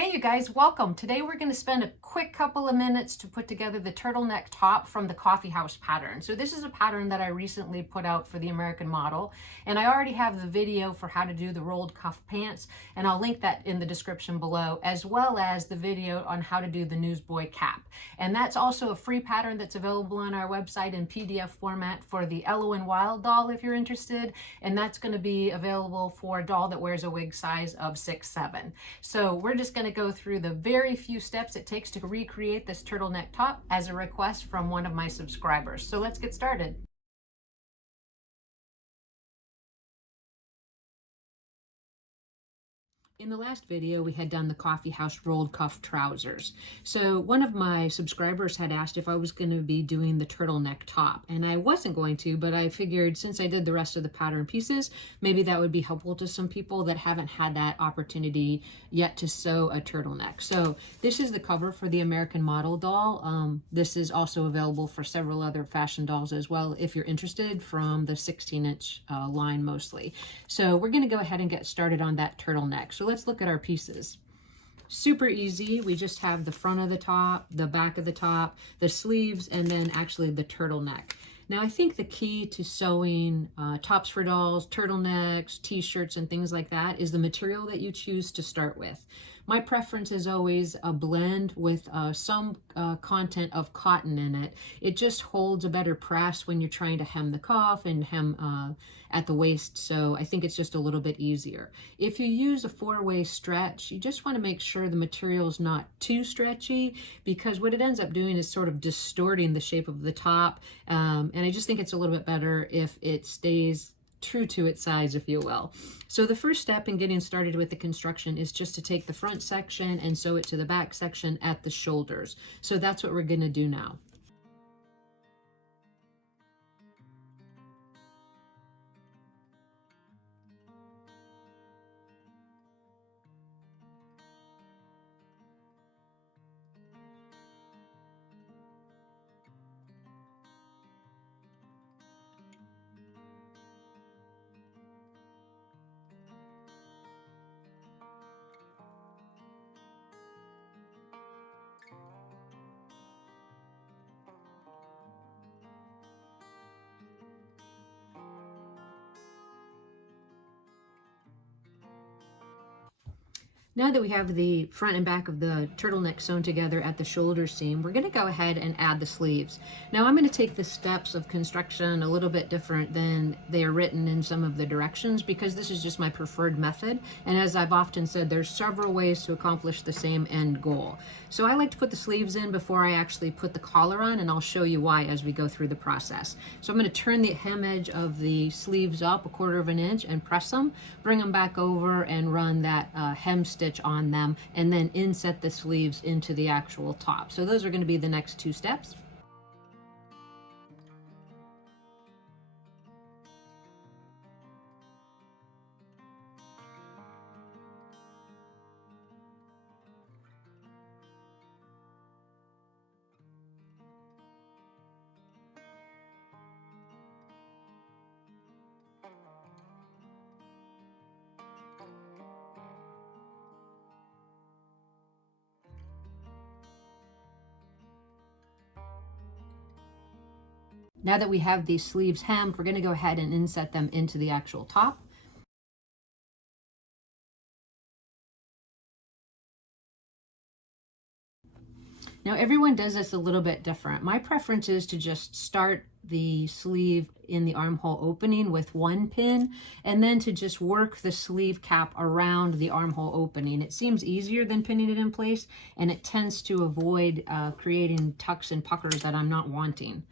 Hey you guys, welcome. Today we're going to spend a quick couple of minutes to put together the turtleneck top from the coffee house pattern. So this is a pattern that I recently put out for the American model, and I already have the video for how to do the rolled cuff pants, and I'll link that in the description below, as well as the video on how to do the newsboy cap. And that's also a free pattern that's available on our website in PDF format for the Ello and Wild doll if you're interested, and that's going to be available for a doll that wears a wig size of 6'7". So we're just going to go through the very few steps it takes to recreate this turtleneck top as a request from one of my subscribers. So let's get started. In the last video, we had done the coffee house rolled cuff trousers. So one of my subscribers had asked if I was going to be doing the turtleneck top, and I wasn't going to, but I figured since I did the rest of the pattern pieces, maybe that would be helpful to some people that haven't had that opportunity yet to sew a turtleneck. So this is the cover for the American model doll. This is also available for several other fashion dolls as well, if you're interested, from the 16-inch line mostly. So we're going to go ahead and get started on that turtleneck. So let's look at our pieces. Super easy. We just have the front of the top, the back of the top, the sleeves, and then actually the turtleneck. Now I think the key to sewing tops for dolls, turtlenecks, t-shirts, and things like that is the material that you choose to start with. My preference is always a blend with some content of cotton in it. It just holds a better press when you're trying to hem the cuff and hem at the waist, so I think it's just a little bit easier. If you use a four-way stretch, you just want to make sure the material is not too stretchy, because what it ends up doing is sort of distorting the shape of the top, and I just think it's a little bit better if it stays true to its size, if you will. So the first step in getting started with the construction is just to take the front section and sew it to the back section at the shoulders. So that's what we're going to do now. Now that we have the front and back of the turtleneck sewn together at the shoulder seam, we're going to go ahead and add the sleeves. Now I'm going to take the steps of construction a little bit different than they are written in some of the directions, because this is just my preferred method. And as I've often said, there's several ways to accomplish the same end goal. So I like to put the sleeves in before I actually put the collar on, and I'll show you why as we go through the process. So I'm going to turn the hem edge of the sleeves up 1/4 of an inch and press them, bring them back over and run that hem stitch on them, and then inset the sleeves into the actual top. So those are going to be the next two steps. Now that we have these sleeves hemmed, we're going to go ahead and inset them into the actual top. Now everyone does this a little bit different. My preference is to just start the sleeve in the armhole opening with one pin, and then to just work the sleeve cap around the armhole opening. It seems easier than pinning it in place, and it tends to avoid creating tucks and puckers that I'm not wanting.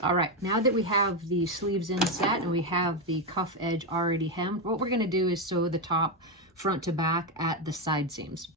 All right, now that we have the sleeves inset and we have the cuff edge already hemmed, what we're going to do is sew the top front to back at the side seams.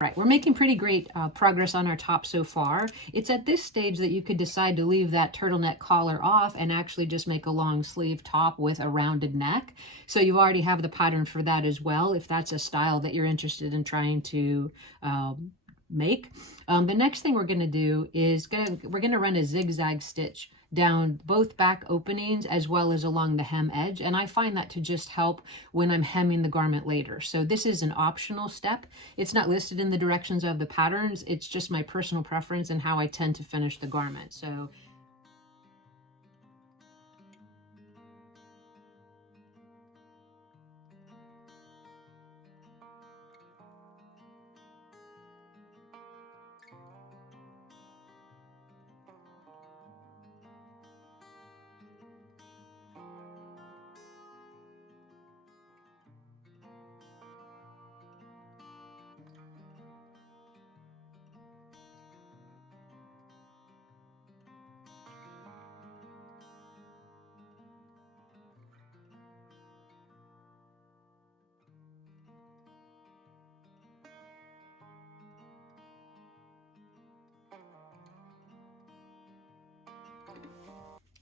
Right, we're making pretty great progress on our top so far. It's at this stage that you could decide to leave that turtleneck collar off and actually just make a long sleeve top with a rounded neck. So you already have the pattern for that as well, if that's a style that you're interested in trying to make. The next thing we're going to do is we're going to run a zigzag stitch down both back openings as well as along the hem edge, and I find that to just help when I'm hemming the garment later. So this is an optional step. It's not listed in the directions of the patterns. It's just my personal preference and how I tend to finish the garment. So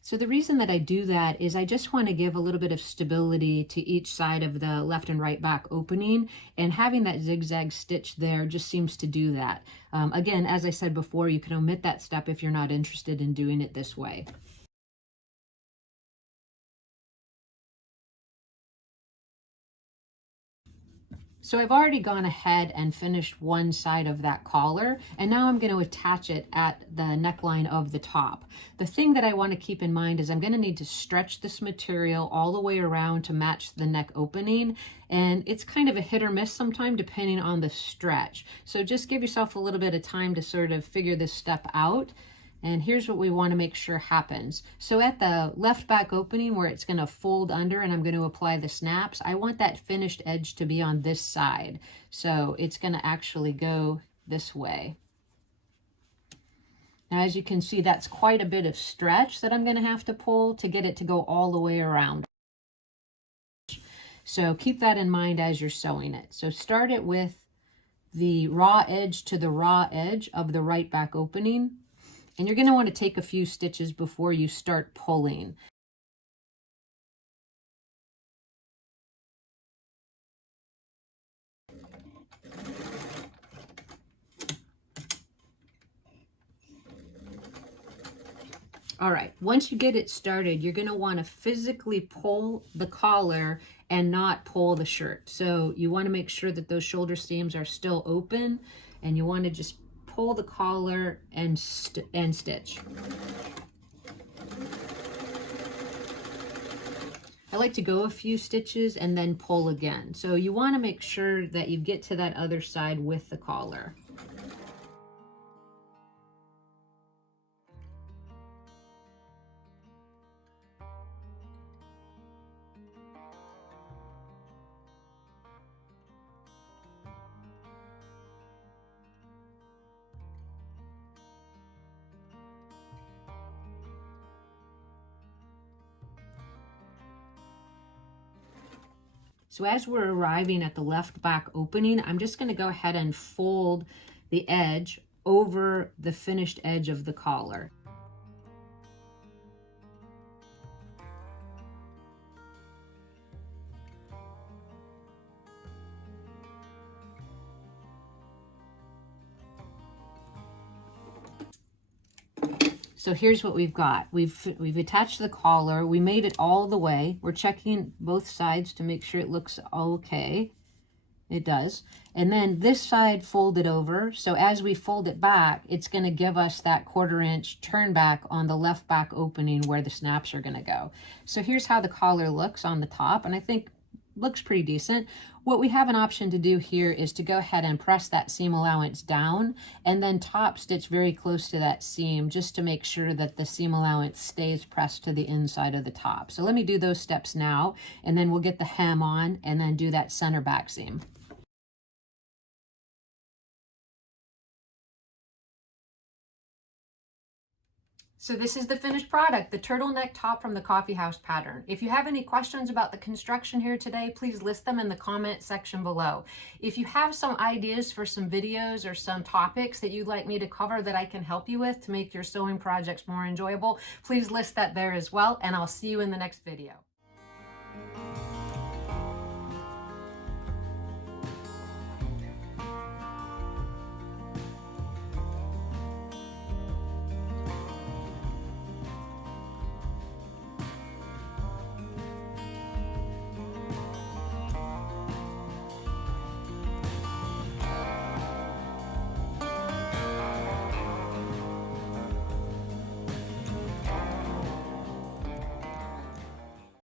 So the reason that I do that is I just want to give a little bit of stability to each side of the left and right back opening, and having that zigzag stitch there just seems to do that. Again, as I said before, you can omit that step if you're not interested in doing it this way. So I've already gone ahead and finished one side of that collar, and now I'm going to attach it at the neckline of the top. The thing that I want to keep in mind is I'm going to need to stretch this material all the way around to match the neck opening, and it's kind of a hit or miss sometime depending on the stretch. So just give yourself a little bit of time to sort of figure this step out. And here's what we want to make sure happens. So at the left back opening where it's going to fold under and I'm going to apply the snaps, I want that finished edge to be on this side. So it's going to actually go this way. Now, as you can see, that's quite a bit of stretch that I'm going to have to pull to get it to go all the way around. So keep that in mind as you're sewing it. So start it with the raw edge to the raw edge of the right back opening. And you're going to want to take a few stitches before you start pulling. All right, once you get it started, you're going to want to physically pull the collar and not pull the shirt. So you want to make sure that those shoulder seams are still open, and you want to just pull the collar and stitch. I like to go a few stitches and then pull again. So you want to make sure that you get to that other side with the collar. So as we're arriving at the left back opening, I'm just going to go ahead and fold the edge over the finished edge of the collar. So here's what we've got. We've attached the collar. We made it all the way. We're checking both sides to make sure it looks okay. It does. And then this side folded over. So as we fold it back, it's going to give us that 1/4 inch turn back on the left back opening where the snaps are going to go. So here's how the collar looks on the top. And I think looks pretty decent. What we have an option to do here is to go ahead and press that seam allowance down and then top stitch very close to that seam just to make sure that the seam allowance stays pressed to the inside of the top. So let me do those steps now, and then we'll get the hem on and then do that center back seam. So this is the finished product, the turtleneck top from the Coffee House pattern. If you have any questions about the construction here today, please list them in the comment section below. If you have some ideas for some videos or some topics that you'd like me to cover that I can help you with to make your sewing projects more enjoyable, please list that there as well, and I'll see you in the next video.